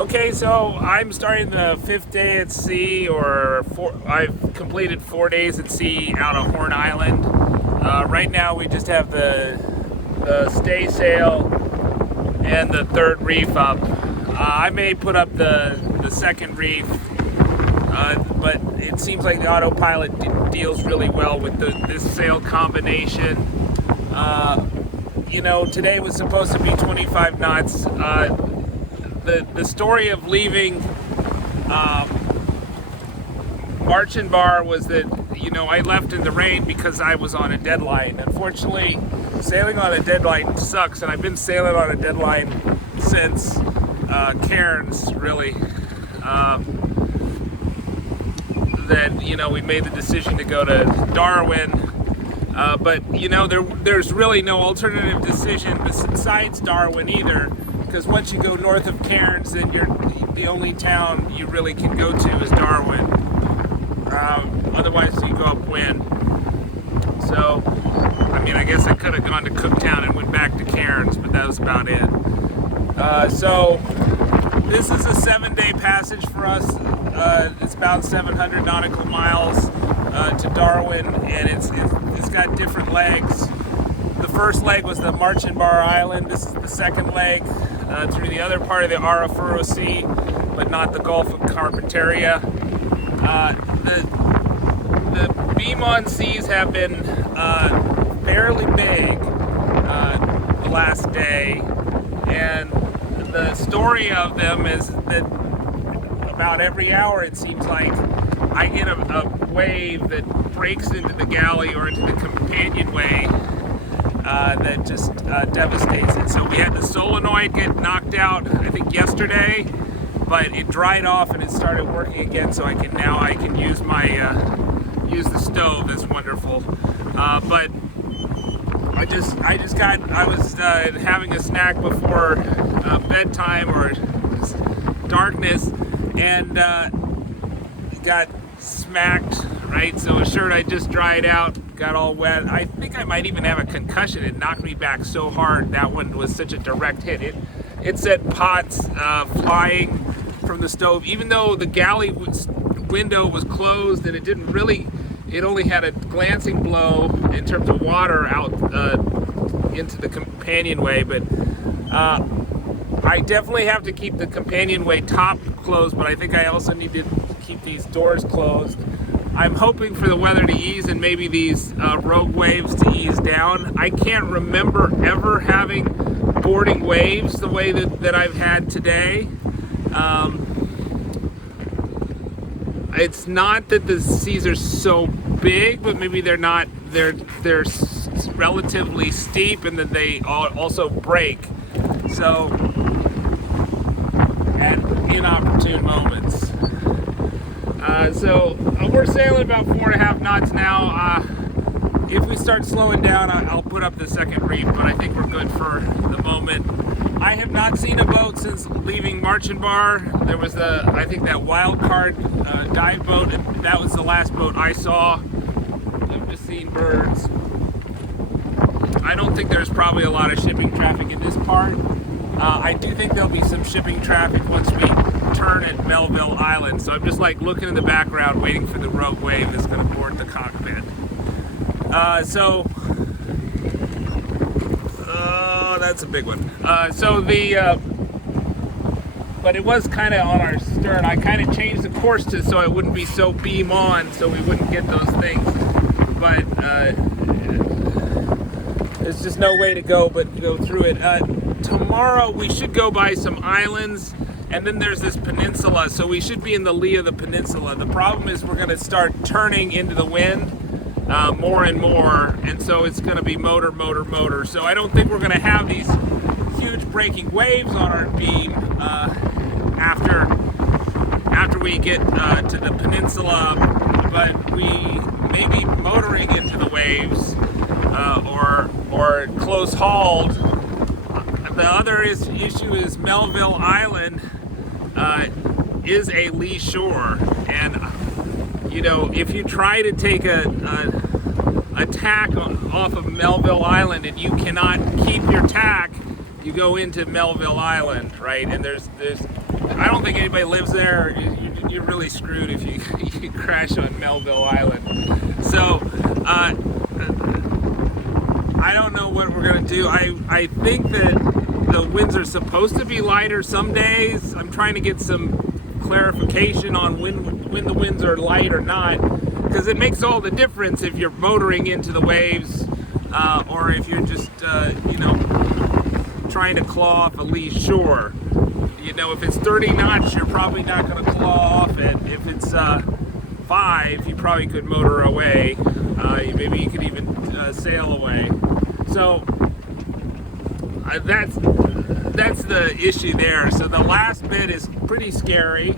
Okay, so I'm starting the 5th day at sea, I've completed 4 days at sea out of Horn Island. Right now we just have the stay sail and the 3rd reef up. I may put up the 2nd reef, but it seems like the autopilot deals really well with this sail combination. Today was supposed to be 25 knots. The story of leaving Marchand Bar was that, I left in the rain because I was on a deadline. Unfortunately, sailing on a deadline sucks, and I've been sailing on a deadline since Cairns, really. Then, we made the decision to go to Darwin. But, there's really no alternative decision besides Darwin either. Because once you go north of Cairns, then the only town you really can go to is Darwin. Otherwise, you go upwind. So, I guess I could have gone to Cookstown and went back to Cairns, but that was about it. So, this is a 7-day passage for us. It's about 700 nautical miles to Darwin, and it's got different legs. The first leg was the Marchand Bar Island. This is the second leg through the other part of the OFFSHORE Sea, but not the Gulf of Carpentaria. The beam-on seas have been fairly big the last day, and the story of them is that about every hour it seems like I get a wave that breaks into the galley or into the companionway that just devastates it. So we had the solenoid get knocked out, I think yesterday, but it dried off and it started working again. So I can use my use the stove. That's wonderful. But I was having a snack before bedtime or darkness, and got smacked. Right, so a shirt I just dried out got all wet. I think I might even have a concussion. It knocked me back so hard. That one was such a direct hit. It set pots flying from the stove, even though the galley window was closed and it only had a glancing blow in terms of water out into the companionway. But I definitely have to keep the companionway top closed, but I think I also need to keep these doors closed. I'm hoping for the weather to ease and maybe these rogue waves to ease down. I can't remember ever having boarding waves the way that I've had today. It's not that the seas are so big, but maybe they're relatively steep, and that they also break. So, at inopportune moments. So we're sailing about 4.5 knots now. If we start slowing down, I'll put up the 2nd reef, but I think we're good for the moment. I have not seen a boat since leaving Marchand Bar. There was I think that wild card dive boat, and that was the last boat I saw. I've just seen birds. I don't think there's probably a lot of shipping traffic in this part. I do think there'll be some shipping traffic once we turn at Melville Island. So I'm just looking in the background, waiting for the rogue wave that's going to board the cockpit. That's a big one. But it was kind of on our stern. I kind of changed the course so it wouldn't be so beam on, so we wouldn't get those things. But there's just no way to go but go through it. Tomorrow we should go by some islands, and then there's this peninsula, so we should be in the lee of the peninsula. The problem is we're going to start turning into the wind more and more, and so it's going to be motor. So I don't think we're going to have these huge breaking waves on our beam after we get to the peninsula, but we may be motoring into the waves or close hauled. The other issue is Melville Island is a lee shore, and if you try to take a tack off of Melville Island and you cannot keep your tack, you go into Melville Island, right? And there's I don't think anybody lives there. You're really screwed if you crash on Melville Island. So I don't know what we're gonna do. I think that the winds are supposed to be lighter some days. I'm trying to get some clarification on when the winds are light or not, because it makes all the difference if you're motoring into the waves or if you're just trying to claw off a lee shore. If it's 30 knots, you're probably not going to claw off it. If it's 5, you probably could motor away. Maybe you could even sail away. So that's the issue there. So the last bit is pretty scary.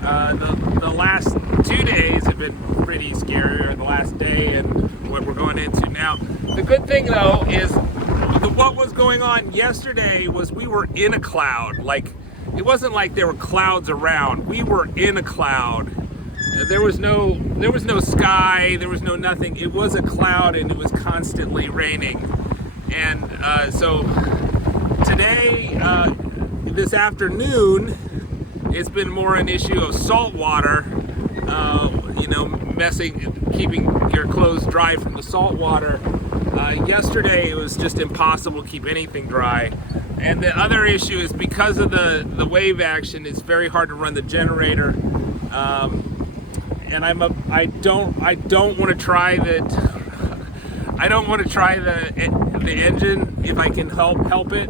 The last 2 days have been pretty scary, or the last day and what we're going into now. The good thing though is what was going on yesterday was we were in a cloud. Like, it wasn't like there were clouds around. We were in a cloud. There was no sky, there was no nothing. It was a cloud and it was constantly raining. And so today, this afternoon, it's been more an issue of salt water, keeping your clothes dry from the salt water. Yesterday it was just impossible to keep anything dry. And the other issue is because of the wave action, it's very hard to run the generator. And I don't want to try that. I don't want to try the engine if I can help it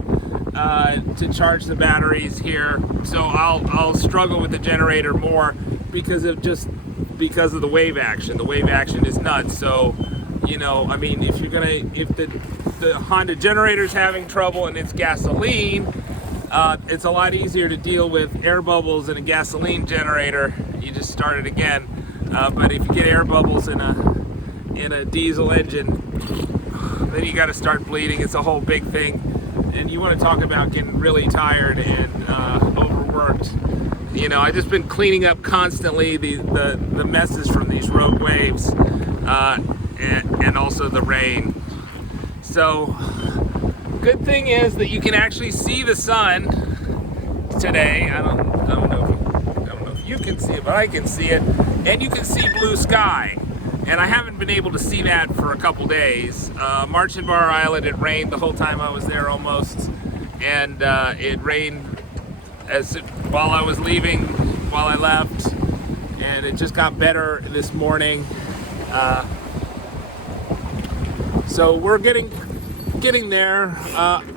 to charge the batteries here. So I'll struggle with the generator more because of the wave action. The wave action is nuts. So if the Honda generator's having trouble and it's gasoline, it's a lot easier to deal with air bubbles in a gasoline generator. You just start it again. But if you get air bubbles in a diesel engine, then you got to start bleeding. It's a whole big thing, and you want to talk about getting really tired and overworked. I just been cleaning up constantly the messes from these rogue waves and also the rain. So good thing is that you can actually see the sun today. I don't know if you can see it, but I can see it, and you can see blue sky. And I haven't been able to see that for a couple days. Marching Bar Island, it rained the whole time I was there almost, and it rained while I was leaving, while I left, and it just got better this morning. So we're getting there.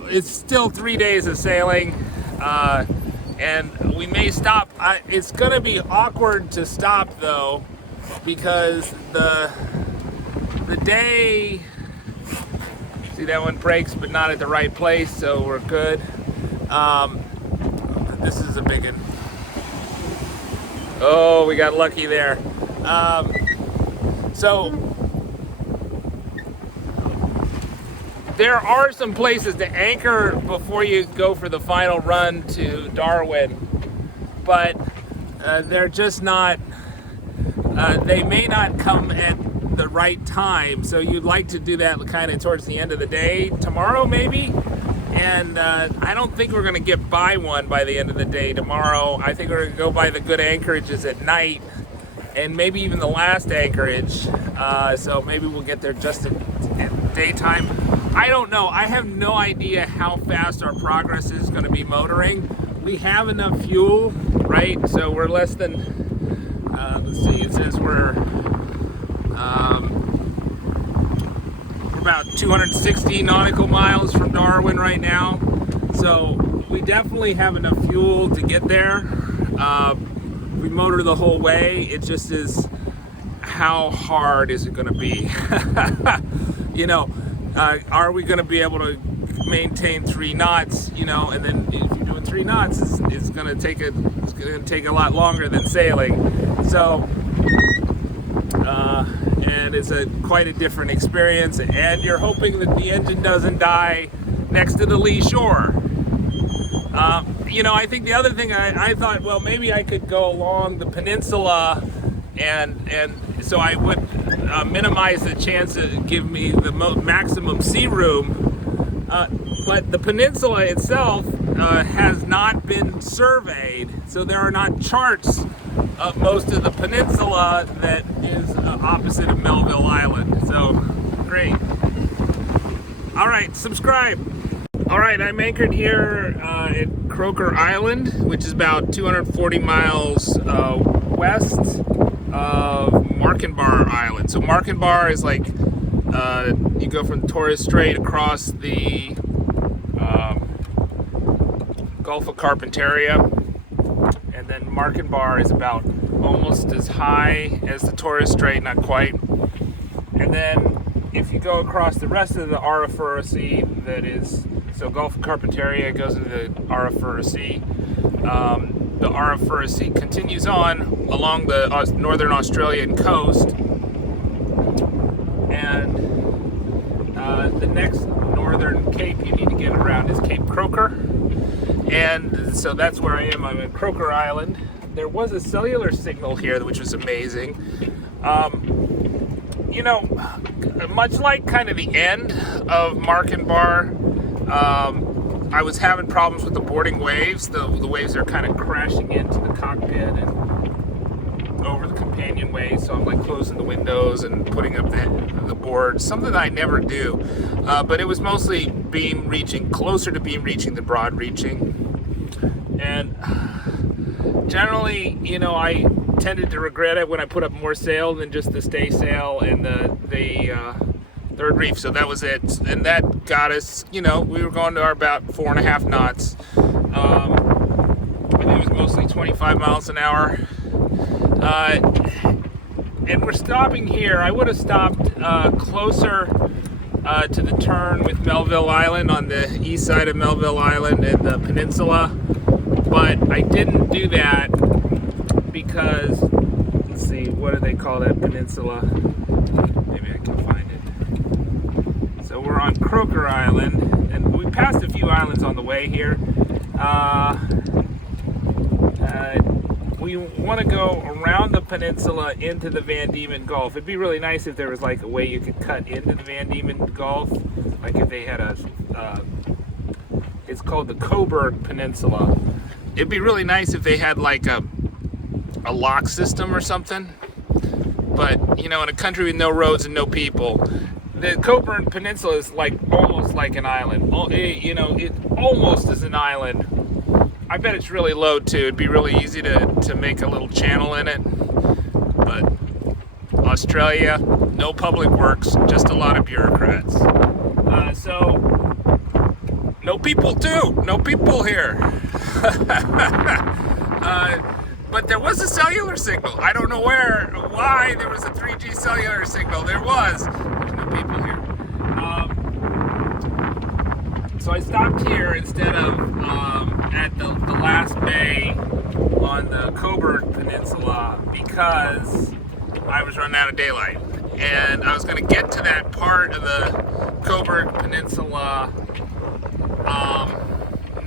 It's still 3 days of sailing, and we may stop. It's gonna be awkward to stop though, because the day, see that one breaks but not at the right place, so we're good. This is a big one. Oh, we got lucky there. So there are some places to anchor before you go for the final run to Darwin, but they're just not, they may not come at the right time. So you'd like to do that kind of towards the end of the day, tomorrow maybe. And I don't think we're gonna get by one by the end of the day tomorrow. I think we're gonna go by the good anchorages at night, and maybe even the last anchorage. So maybe we'll get there just at daytime. I don't know. I have no idea how fast our progress is going to be motoring. We have enough fuel, right? So we're less than, let's see, it says we're about 260 nautical miles from Darwin right now. So we definitely have enough fuel to get there. We motor the whole way. It just is, how hard is it going to be? Are we going to be able to maintain 3 knots? And then if you're doing 3 knots, it's going to take a lot longer than sailing. So, and it's quite a different experience. And you're hoping that the engine doesn't die next to the lee shore. I think the other thing I thought, well, maybe I could go along the peninsula, and so I would minimize the chance to give me the maximum sea room. But the peninsula itself has not been surveyed, so there are not charts of most of the peninsula that is opposite of Melville Island. So, great. All right, subscribe. All right, I'm anchored here at Croker Island, which is about 240 miles west of Markenbar Island. So Markenbar is like, you go from Torres Strait across the Gulf of Carpentaria, and then Markenbar is about almost as high as the Torres Strait, not quite. And then if you go across the rest of the OFFSHORE Sea, that is, so Gulf of Carpentaria goes into the OFFSHORE Sea. The OFFSHORE Sea continues on along the northern Australian coast, and the next northern cape you need to get around is Cape Croker. And so that's where I am. I'm at Croker Island. There was a cellular signal here, which was amazing. You know, much like kind of the end of Markenbar, I was having problems with the boarding waves. The waves are kind of crashing into the cockpit and over the companionway, so I'm like closing the windows and putting up the boards, something that I never do. But it was mostly beam reaching, closer to beam reaching than broad reaching. And generally, you know, I tended to regret it when I put up more sail than just the stay sail and the third reef. So that was it, and that got us, you know, we were going to our about 4.5 knots. I think it was mostly 25 miles an hour. And we're stopping here. I would have stopped closer to the turn with Melville Island on the east side of Melville Island and the peninsula, but I didn't do that because, let's see, what do they call that peninsula? Maybe I can find it. So we're on Croker Island, and we passed a few islands on the way here. We want to go around the peninsula into the Van Diemen Gulf. It'd be really nice if there was like a way you could cut into the Van Diemen Gulf, like if they had a, it's called the Coburg Peninsula. It'd be really nice if they had like a lock system or something. But, you know, in a country with no roads and no people, the Coburg Peninsula is like almost like an island. You know, it almost is an island. I bet it's really low too. It'd be really easy to make a little channel in it. But Australia, no public works, just a lot of bureaucrats. So, no people too. No people here. But there was a cellular signal. I don't know why there was a 3G cellular signal. There was. There's no people here. So I stopped here instead of at the last bay on the Coburg Peninsula because I was running out of daylight. And I was going to get to that part of the Coburg Peninsula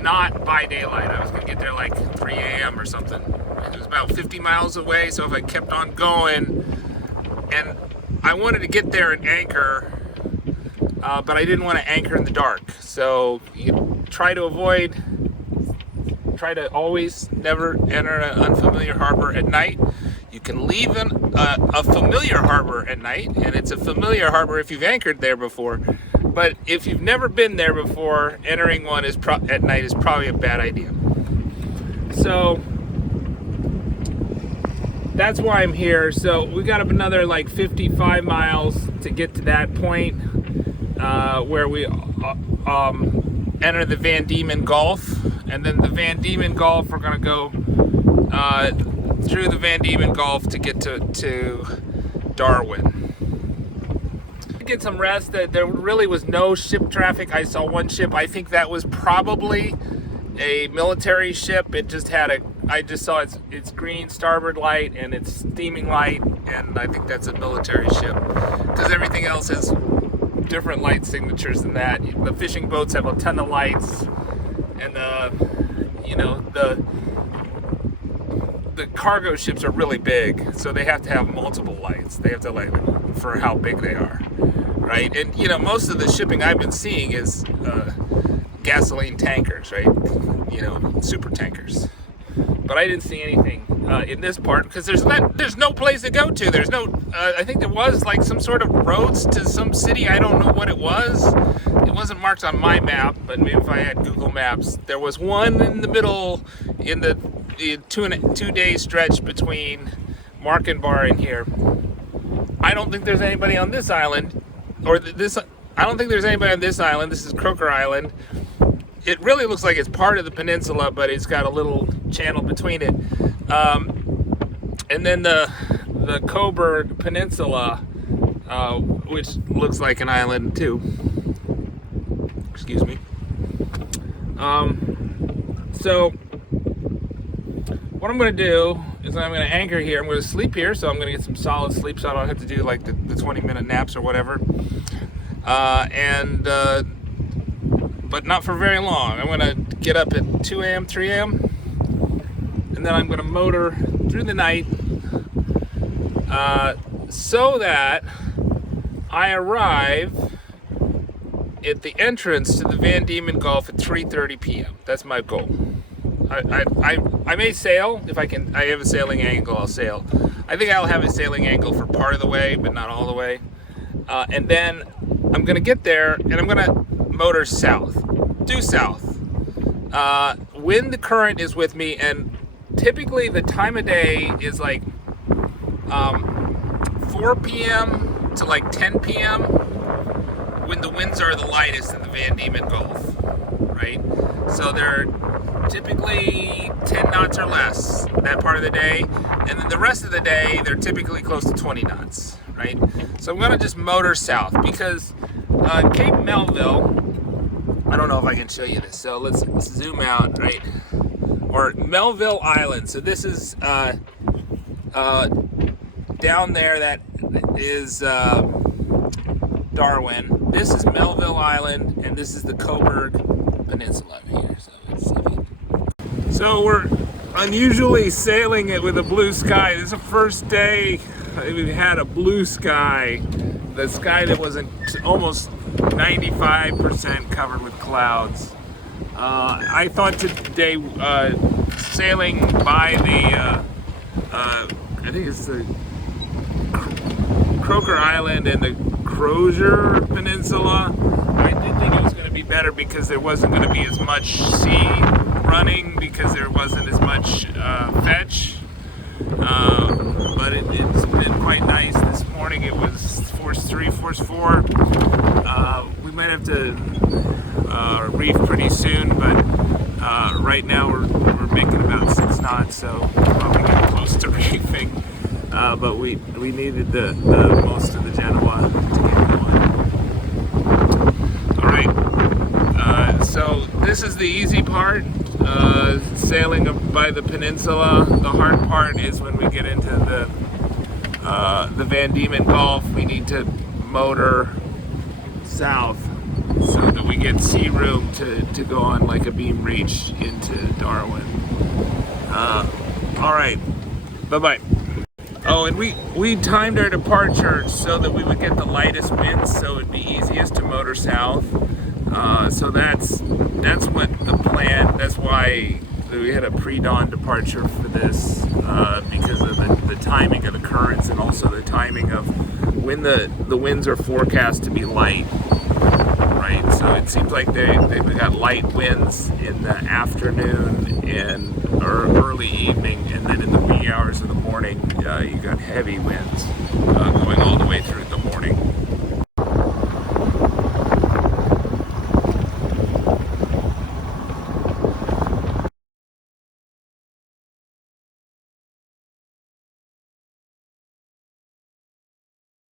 not by daylight. I was going to get there like 3 a.m. or something. It was about 50 miles away, so if I kept on going, and I wanted to get there and anchor, but I didn't want to anchor in the dark. So you try to always never enter an unfamiliar harbor at night. You can leave a familiar harbor at night, and it's a familiar harbor if you've anchored there before. But if you've never been there before, entering one at night is probably a bad idea. So that's why I'm here. So we got up another like 55 miles to get to that point where we enter the Van Diemen Gulf, and then the Van Diemen Gulf, we're gonna go through the Van Diemen Gulf to get to Darwin. Get some rest. There really was no ship traffic. I saw one ship. I think that was probably a military ship. It just had I just saw its green starboard light and its steaming light, and I think that's a military ship because everything else has different light signatures than that. The fishing boats have a ton of lights, and the cargo ships are really big, so they have to have multiple lights. They have to light for how big they are, right? And you know, most of the shipping I've been seeing is gasoline tankers, right? you know, super tankers. But I didn't see anything in this part because there's no place to go to. There's no, I think there was like some sort of roads to some city. I don't know what it was. It wasn't marked on my map, but maybe if I had Google Maps, there was one in the middle in the 2-day stretch between Markenbar and here. I don't think there's anybody on this island, or this. I don't think there's anybody on this island. This is Croker Island. It really looks like it's part of the peninsula, but it's got a little channel between it. And then the Coburg Peninsula, which looks like an island too. Excuse me. So what I'm going to do is I'm going to anchor here. I'm going to sleep here, so I'm going to get some solid sleep so I don't have to do like the 20-minute naps or whatever. But not for very long. I'm going to get up at 2 a.m., 3 a.m. and then I'm going to motor through the night so that I arrive at the entrance to the Van Diemen Gulf at 3:30 p.m. That's my goal. I may sail if I can. I have a sailing angle. I'll sail. I think I'll have a sailing angle for part of the way, but not all the way. And then I'm gonna get there, and I'm gonna motor south, due south. When the current is with me, and typically the time of day is like 4 p.m. to like 10 p.m. when the winds are the lightest in the Van Diemen Gulf, right? So they're typically 10 knots or less that part of the day, and then the rest of the day they're typically close to 20 knots, right? So I'm gonna just motor south because Cape Melville, I don't know if I can show you this, so let's zoom out, right? Or Melville Island. So this is down there, that is Darwin. This is Melville Island, and this is the Coburg Peninsula here. So we're unusually sailing it with a blue sky. This is the first day we've had a blue sky. The sky that wasn't almost 95% covered with clouds. I thought today sailing by the I think it's the Croker Island and the Crozier Peninsula. I did think it was going to be better because there wasn't going to be as much sea running because there wasn't as much fetch. But it's been quite nice. This morning it was force 3, force 4. We might have to reef pretty soon, but right now we're making about 6 knots, so we're probably getting close to reefing. But we needed the most of the Genoa to get going. All right. So this is the easy part. Sailing by the peninsula. The hard part is when we get into the Van Diemen Gulf. We need to motor south so that we get sea room to go on like a beam reach into Darwin. All right, bye-bye. Oh, and we timed our departure so that we would get the lightest winds, so it'd be easiest to motor south. So that's what the plan. That's why we had a pre-dawn departure for this, because of the timing of the currents and also the timing of when the winds are forecast to be light. Right, so it seems like they've got light winds in the afternoon or early evening, and then in the wee hours of the morning, you got heavy winds going all the way through the morning.